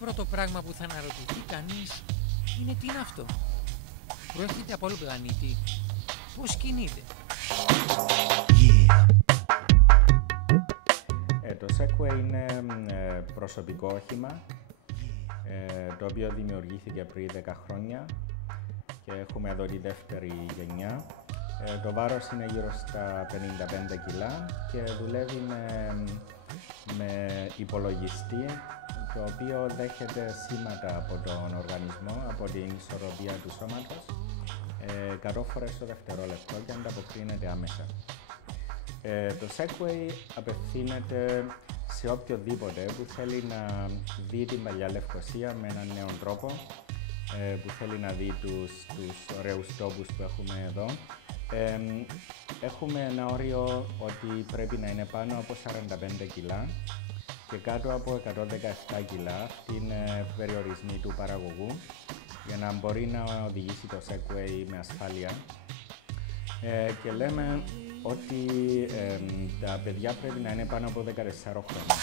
πρώτο πράγμα που θα αναρωτηθεί κανείς είναι τι είναι αυτό. Προέρχεται από άλλο πλανήτη. Πώς κινείται. Το Segway είναι προσωπικό όχημα, το οποίο δημιουργήθηκε πριν 10 χρόνια και έχουμε εδώ τη δεύτερη γενιά. Το βάρος είναι γύρω στα 55 κιλά και δουλεύει με υπολογιστή, το οποίο δέχεται σήματα από τον οργανισμό, από την ισορροπία του σώματος, 100 φορές το δευτερόλεπτο και ανταποκρίνεται άμεσα. Το Segway απευθύνεται σε οποιοδήποτε που θέλει να δει την παλιά Λευκωσία με έναν νέο τρόπο, που θέλει να δει τους ωραίους τόπους που έχουμε εδώ. Έχουμε ένα όριο ότι πρέπει να είναι πάνω από 45 κιλά και κάτω από 117 κιλά. Αυτή είναι περιορισμοί του παραγωγού για να μπορεί να οδηγήσει το Segway με ασφάλεια. Και λέμε ότι τα παιδιά πρέπει να είναι πάνω από 14 χρόνια.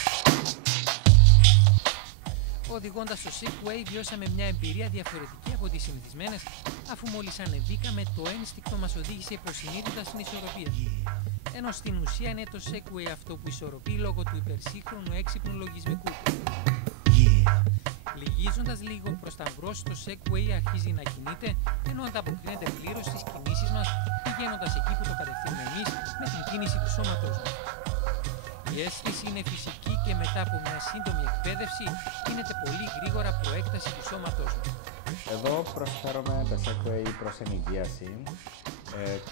Οδηγώντας το Segway βιώσαμε μια εμπειρία διαφορετική από τις συνηθισμένες, αφού μόλις ανεβήκαμε το ένστικτο μας οδήγησε υποσυνείδητα στην ισορροπία. Ενώ στην ουσία είναι το Segway αυτό που ισορροπεί λόγω του υπερσύγχρονου έξυπνου λογισμικού. Λυγίζοντας λίγο προς τα μπρος, το Segway αρχίζει να κινείται, ενώ ανταποκρίνεται πλήρως στις κινήσεις μας, πηγαίνοντας εκεί που το κατευθύνουμε εμείς με την κίνηση του σώματός μας. Η αίσθηση είναι φυσική και μετά από μια σύντομη εκπαίδευση γίνεται πολύ γρήγορα προέκταση του σώματός μας. Εδώ προσφέρουμε το Segway προς ενοικίαση.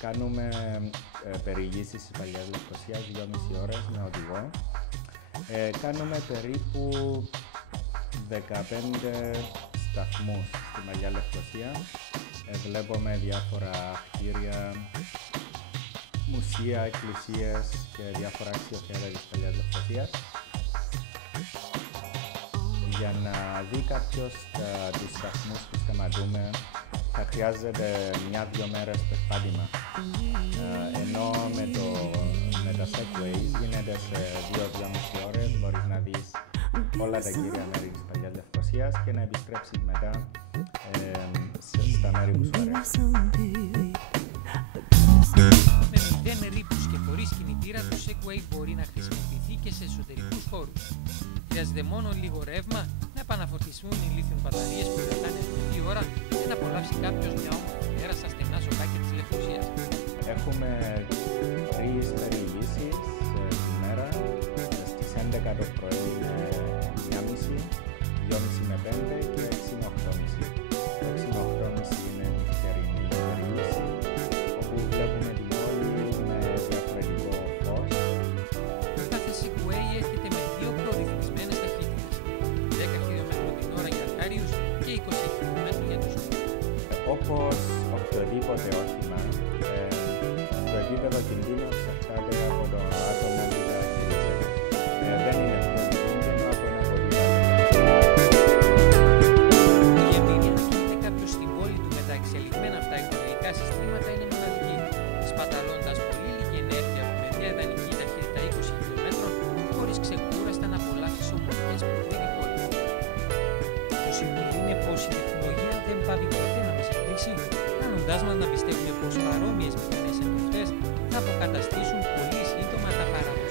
Κάνουμε περιηγήσεις της παλιάς Λευκωσίας 2,5 ώρες με οδηγό. Κάνουμε περίπου 15 σταθμούς στη παλιά Λευκωσία. Βλέπουμε διάφορα κτίρια, μουσεία, εκκλησίες και διάφορα αξιοθέατα της παλιάς Λευκωσίας. Για να δει κάποιος τους σταθμούς που σταματούμε θα χρειάζεται 1-2 μέρες περπάτημα. Ενώ με τα Segway γίνεται σε 2-2,5 ώρες, μπορείς να δεις όλα τα κύρια μέρη της παλιάς Λευκωσίας και να επιστρέψεις μετά στα μέρη που σου αρέσουν. Με 0 ρήπους και χωρίς κινητήρα, το Segway μπορεί να χρησιμοποιηθεί και σε εσωτερικούς χώρους. Χρειάζεται μόνο λίγο ρεύμα, να επαναφορτιστούν οι λίθιον μπαταρίες που κρατάνε αρκετή ώρα και να απολαύσει κάποιος μια όμορφη μέρα στα στενά ζωτάκια της Λευκωσίας. Έχουμε 3 περιηγήσεις τη μέρα, στις 11 το πρωί με 1,5, 2,5 με 5 και 6 με 8,5. Το 6 με 8,5 είναι η θερινή περιήγηση, όπου βλέπουμε την πόλη με διαφορετικό φως. Κάθε Segway έρχεται με 2 προρυθμισμένες ταχύτητες, 10 χιλιόμετρα την ώρα για αργάριους και 20 χιλιόμετρα για τους νέους. Όπως οποιοδήποτε όχημα, το επίπεδο κινδύνου εξαρτάται από το άτομο που τα χειρίζεται. Δεν είναι πιο επικίνδυνο από ένα ποδήλατο. Η εμπειρία να κινείται κάποιος στην πόλη του με τα εξελιγμένα αυτά ηλεκτρικά συστήματα είναι μοναδική, σπαταλώντας πολύ λίγη ενέργεια από με μια ιδανική ταχύτητα 20 χιλιόμετρων, χωρίς ξεκούραστα να απολαύσεις ομορφιές που δίνει η πόλη. Το συμβουλή είναι πως η τεχνολογία δεν πάβει ποτέ να μας εκπλήσει, κάνοντάς μας να πιστεύουμε πως παρόμοιες μηχανές εντοφτές θα αποκαταστήσουν πολύ σύντομα τα παραπάνω.